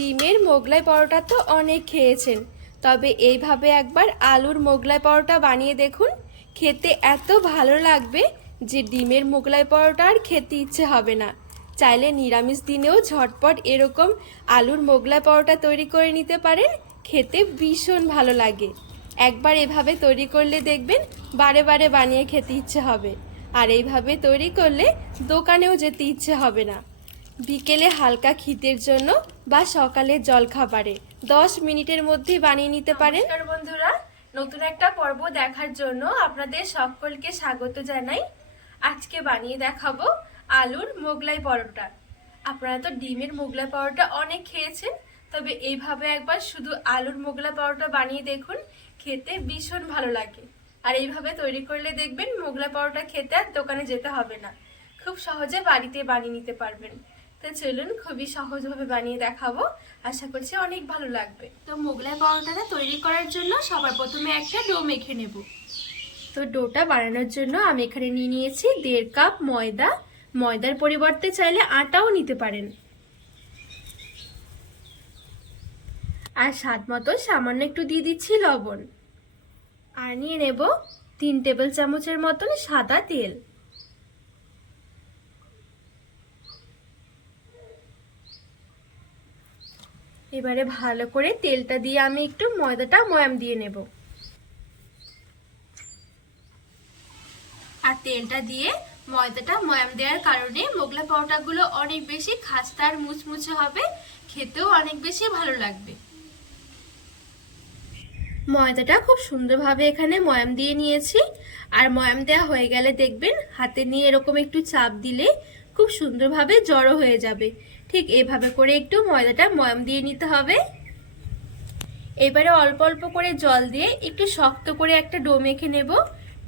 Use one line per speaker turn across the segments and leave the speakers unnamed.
ডিমের মোগলাই পরোটা তো অনেক খেয়েছেন। তবে এইভাবে একবার আলুর মোগলাই পরোটা বানিয়ে দেখুন, খেতে এত ভালো লাগবে যে ডিমের মোগলাই পরোটা আর খেতে ইচ্ছে হবে না। চাইলে নিরামিষ দিনেও ঝটপট এরকম আলুর মোগলাই পরোটা তৈরি করে নিতে পারেন, খেতে ভীষণ ভালো লাগে। একবার এভাবে তৈরি করলে দেখবেন বারে বারে বানিয়ে খেতে ইচ্ছে হবে। আর এইভাবে তৈরি করলে দোকানেও যেতে ইচ্ছে হবে না। বিকেলে হালকা খিদের জন্য বা সকালে জলখাবারে। দশ মিনিটের মধ্যে বানিয়ে নিতে পারেন। বন্ধুরা, নতুন একটা পর্ব দেখার জন্য আপনাদের সকলকে স্বাগত জানাই। আজকে বানিয়ে দেখাবো আলুর মোগলাই পরোটা। আপনারা তো ডিমের মোগলাই পরোটা অনেক খেয়েছেন, তবে এইভাবে একবার শুধু আলুর মোগলাই পরোটা বানিয়ে দেখুন, খেতে ভীষণ ভালো লাগে। আর এইভাবে তৈরি করলে দেখবেন মোগলাই পরোটা খেতে আর দোকানে যেতে হবে না। খুব সহজে বাড়িতে বানিয়ে নিতে পারবেন। তো চলুন খুবই সহজভাবে বানিয়ে দেখাবো। আশা করছি অনেক ভালো লাগবে। তো মোগলাই পরোটাটা তৈরি করার জন্য সবার প্রথমে একটা ডো মেখে নেব। তো ডোটা বানানোর জন্য আমি এখানে নিয়ে নিয়েছি দেড় কাপ ময়দা। ময়দার পরিবর্তে চাইলে আটাও নিতে পারেন। আর স্বাদ মতো সামান্য একটু দিয়ে দিচ্ছি লবণ। আর নিয়ে নেব তিন টেবিল চামচের মতন সাদা তেল। এবারে ভালো করে তেলটা দিয়ে আমি একটু ময়দাটা ময়াম দিয়ে নেব। আর তেলটা দিয়ে ময়দাটা ময়াম দেওয়ার কারণে মোগলা পরোটাগুলো অনেক বেশি খাস্তা আর মুচমুচে হবে, খেতেও অনেক বেশি ভালো লাগবে। ময়দাটা খুব সুন্দরভাবে এখানে ময়াম দিয়ে নিয়েছি। আর ময়াম দেওয়া হয়ে গেলে দেখবেন হাতে নিয়ে এরকম একটু চাপ দিলে খুব সুন্দরভাবে জড়ো হয়ে যাবে। ঠিক এভাবে করে একটু ময়দাটা ময়াম দিয়ে নিতে হবে। এবারে অল্প অল্প করে জল দিয়ে একটু শক্ত করে একটা ডো মেখে নেব।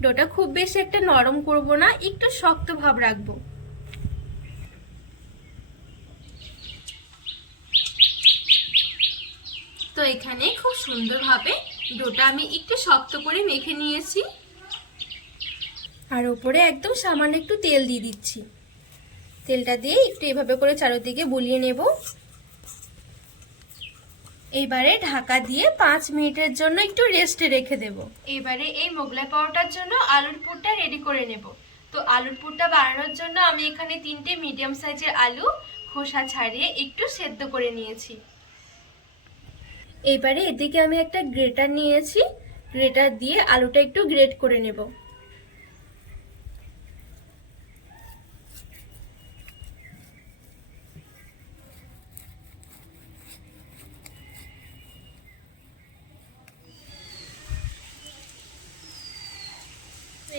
ডোটা খুব বেশি একটা নরম করব না, একটু শক্ত ভাব রাখব। তো এখানে খুব সুন্দরভাবে ডোটা আমি একটু শক্ত করে মেখে নিয়েছি। আর ওপরে একদম সামান্য একটু তেল দিয়ে দিচ্ছি। তেলটা দিয়ে একটু এভাবে করে চারিদিকে বুলিয়ে নেব। এইবারে ঢাকা দিয়ে পাঁচ মিনিটের জন্য একটু রেস্টে রেখে দেব। এবারে এই মোগলাই পাউডার জন্য আলুর পুরটা রেডি করে নেব। তো আলুর পুরটা বানানোর জন্য আমি এখানে তিনটে মিডিয়াম সাইজের আলু খোসা ছাড়িয়ে একটু সেদ্ধ করে নিয়েছি। এবারে এদিকে আমি একটা গ্রেটার নিয়েছি। গ্রেটার দিয়ে আলুটা একটু গ্রেট করে নেব।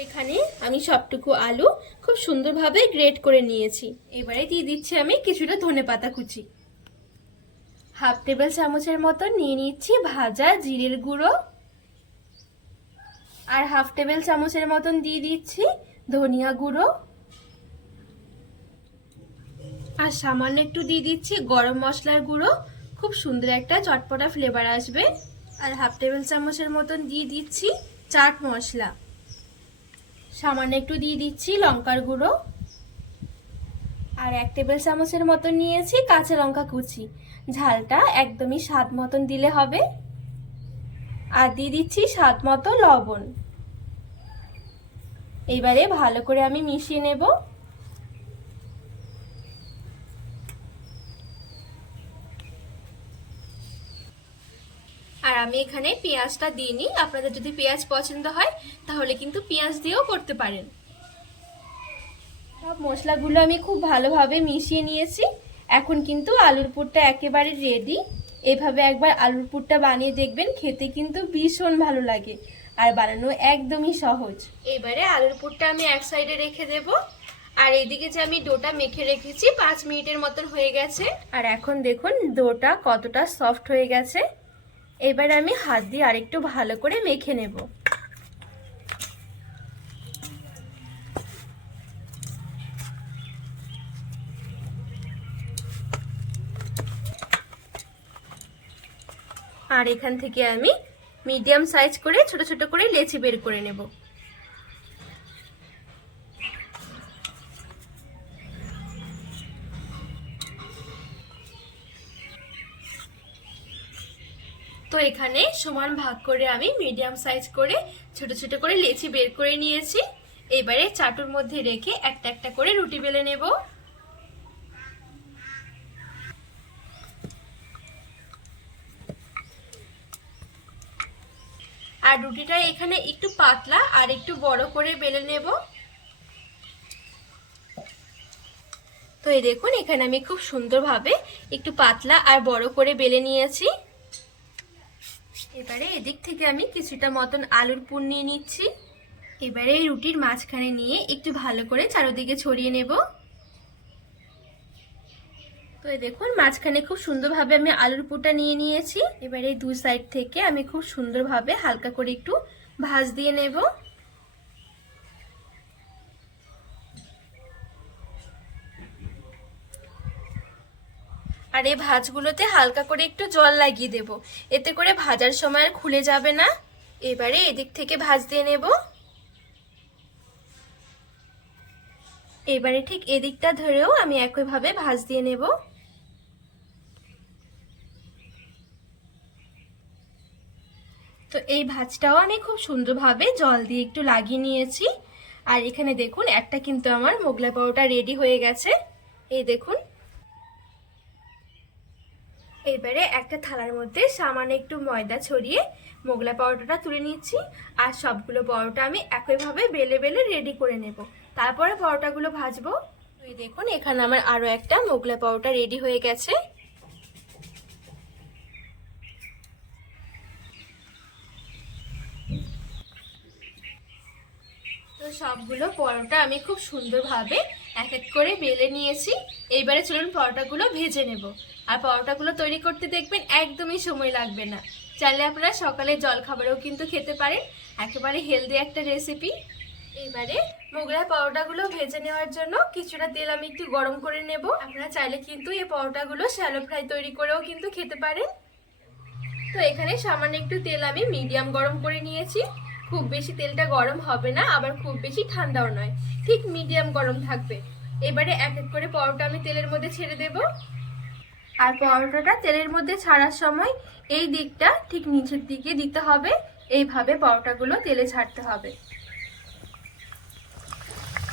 এখানে আমি সবটুকু আলু খুব সুন্দরভাবে গ্রেট করে নিয়েছি। এবারে দিয়ে দিচ্ছি আমি কিছুটা ধনে পাতা কুচি। হাফ টেবিল চামচের মতো নিয়ে নিচ্ছি ভাজা জিরের গুঁড়ো। আর হাফ টেবিল চামচের মতন দিয়ে দিচ্ছি ধনিয়া গুঁড়ো। আর সামান্য একটু দিয়ে দিচ্ছি গরম মশলার গুঁড়ো। খুব সুন্দর একটা চটপটা ফ্লেভার আসবে। আর হাফ টেবিল চামচের মতন দিয়ে দিচ্ছি চাট মশলা। সামান্য একটু দিয়ে দিচ্ছি লঙ্কার গুঁড়ো। আর এক টেবিল চামচের মতো নিয়েছি কাঁচা লঙ্কা কুচি। ঝালটা একদমই স্বাদ মতন দিলে হবে। আর দিয়ে দিচ্ছি স্বাদ মতো লবণ। এবারে ভালো করে আমি মিশিয়ে নেব। আর আমি এখানে পেঁয়াজটা দিইনি। আপনাদের যদি পেঁয়াজ পছন্দ হয়, তাহলে কিন্তু পেঁয়াজ দিয়েও করতে পারেন। সব মশলাগুলো আমি খুব ভালোভাবে মিশিয়ে নিয়েছি। এখন কিন্তু আলুর পুরটা একেবারে রেডি এভাবে একবার আলুর পুরটা বানিয়ে দেখবেন, খেতে কিন্তু ভীষণ ভালো লাগে আর বানানো একদমই সহজ। এবারে আলুর পুরটা আমি এক সাইডে রেখে দেব। আর এইদিকে যে আমি ডোটা মেখে রেখেছি, পাঁচ মিনিটের মতন হয়ে গেছে। আর এখন দেখুন, ডোটা কতটা সফট হয়ে গেছে। এবার আমি হাত দিয়ে আরেকটু ভালো করে মেখে নেব। আর এখান থেকে আমি মিডিয়াম সাইজ করে ছোট ছোট করে লেচি বের করে নেব। তো এখানে সমান ভাগ করে আমি মিডিয়াম সাইজ করে ছোট ছোট করে লেচি বের করে নিয়েছি। এবারে চাটুর মধ্যে রেখে একটা একটা করে রুটি বেলে নেব। আর রুটিটা এখানে একটু পাতলা আর একটু বড় করে বেলে নেব। তো এই দেখুন, এখানে আমি খুব সুন্দরভাবে একটু পাতলা আর বড় করে বেলে নিয়েছি। এবারে এদিক থেকে আমি কিছুটা মতন আলুর পুর নিয়ে নিচ্ছি। এবারে এই রুটির মাঝখানে নিয়ে একটু ভালো করে চারোদিকে ছড়িয়ে নেব। তো এই দেখুন, মাঝখানে খুব সুন্দরভাবে আমি আলুর পুরটা নিয়ে নিয়েছি। এবারে দুই সাইড থেকে আমি খুব সুন্দরভাবে হালকা করে একটু ভাজ দিয়ে নেব। আর এই ভাজগুলোতে হালকা করে একটু জল লাগিয়ে দেব। এতে করে ভাজার সময় আর খুলে যাবে না। এবারে এদিক থেকে ভাজ দিয়ে নেব। এবারে ঠিক এদিকটা ধরেও আমি একইভাবে ভাজ দিয়ে নেব। তো এই ভাজটাও আমি খুব সুন্দরভাবে জল দিয়ে একটু লাগিয়ে নিয়েছি। আর এখানে দেখুন, একটা কিন্তু আমার মোগলাই পরোটা রেডি হয়ে গেছে। এই দেখুন এবারে একটা থালার মধ্যে সামান্য একটু ময়দা ছড়িয়ে মোগলাই পরোটাটা তুলে নিচ্ছি। আর সবগুলো পরোটা আমি একইভাবে বেলে বেলে রেডি করে নেব। তারপরে পরোটাগুলো ভাজবো। তুই দেখুন, এখানে আমার আরও একটা মোগলাই পরোটা রেডি হয়ে গেছে। তো সবগুলো পরোটা আমি খুব সুন্দরভাবে এক এক করে বেলে নিয়েছি। এইবারে চলুন পরোটাগুলো ভেজে নেব। আর পরোটাগুলো তৈরি করতে দেখবেন একদমই সময় লাগবে না। চাইলে আপনারা সকালে জল খাবারেও কিন্তু খেতে পারেন। একেবারে হেলদি একটা রেসিপি এবারে মোগলাই পরোটাগুলো ভেজে নেওয়ার জন্য কিছুটা তেল আমি একটু গরম করে নেব। আপনারা চাইলে কিন্তু এই পরোটাগুলো শ্যালো ফ্রাই তৈরি করেও কিন্তু খেতে পারেন। তো এখানে সামান্য একটু তেল আমি মিডিয়াম গরম করে নিয়েছি। খুব বেশি তেলটা গরম হবে না, আবার খুব বেশি ঠান্ডাও নয়। ঠিক মিডিয়াম গরম থাকবে। এবারে এক এক করে পরোটা আমি তেলের মধ্যে ছেড়ে দেব। আর পরোটাটা তেলের মধ্যে ছাড়ার সময় এই দিকটা ঠিক নিচের দিকে দিতে হবে। এইভাবে পরোটাগুলো তেলে ছাড়তে হবে।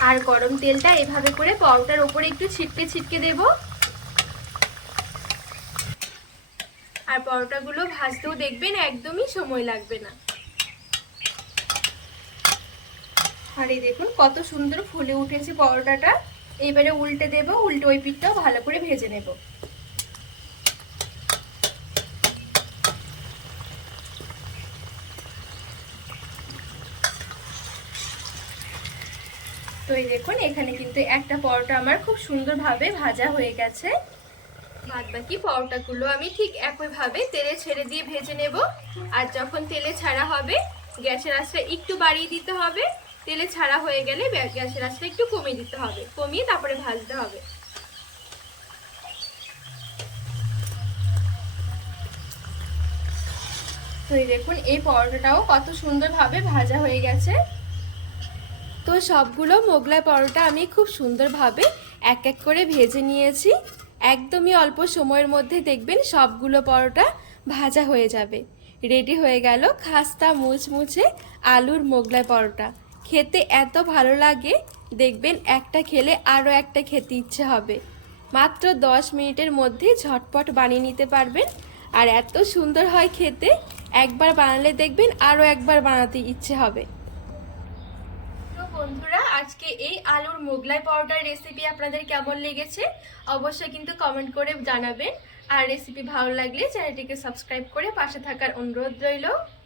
আর গরম তেলটা এভাবে করে পরোটার উপরে একটু ছিটকে ছিটকে দেব। আর পরোটাগুলো ভাজতেও দেখবেন একদমই সময় লাগবে না। আর এই দেখুন, কত সুন্দর ফুলে উঠেছে পরোটাটা এইবারে উল্টে দেব, উল্টে ওই পিঠটাও ভালো করে ভেজে নেব। তো এই দেখুন, এখানে কিন্তু একটা পরোটা আমার খুব সুন্দরভাবে ভাজা হয়ে গেছে। বাদ বাকি পরোটাগুলো আমি ঠিক একইভাবে তেলে ছেড়ে দিয়ে ভেজে নেব। আর যখন তেলে ছাড়া হবে, গ্যাসের আঁচটা একটু বাড়িয়ে দিতে হবে। তেলে ছাড়া হয়ে গেলে গ্যাসের আঁচটা একটু কমিয়ে দিতে হবে। কমিয়ে তারপরে ভাজতে হবে। তো দেখুন, এই পরোটাটাও কত সুন্দরভাবে ভাজা হয়ে গেছে। তো সবগুলো মোগলাই পরোটা আমি খুব সুন্দরভাবে এক এক করে ভেজে নিয়েছি। একদমই অল্প সময়ের মধ্যে দেখবেন সবগুলো পরোটা ভাজা হয়ে যাবে। রেডি হয়ে গেল খাস্তা মুচমুচে আলুর মোগলাই পরোটা। খেতে এত ভালো লাগে, দেখবেন একটা খেলে আরও একটা খেতে ইচ্ছে হবে। মাত্র দশ মিনিটের মধ্যে ঝটপট বানিয়ে নিতে পারবেন। আর এত সুন্দর হয় খেতে, একবার বানালে দেখবেন আরও একবার বানাতে ইচ্ছে হবে। তো বন্ধুরা, আজকে এই আলুর মোগলাই পাউডার রেসিপি আপনাদের কেমন লেগেছে, অবশ্যই কিন্তু কমেন্ট করে জানাবেন। আর রেসিপি ভালো লাগলে চ্যানেলটিকে সাবস্ক্রাইব করে পাশে থাকার অনুরোধ রইল।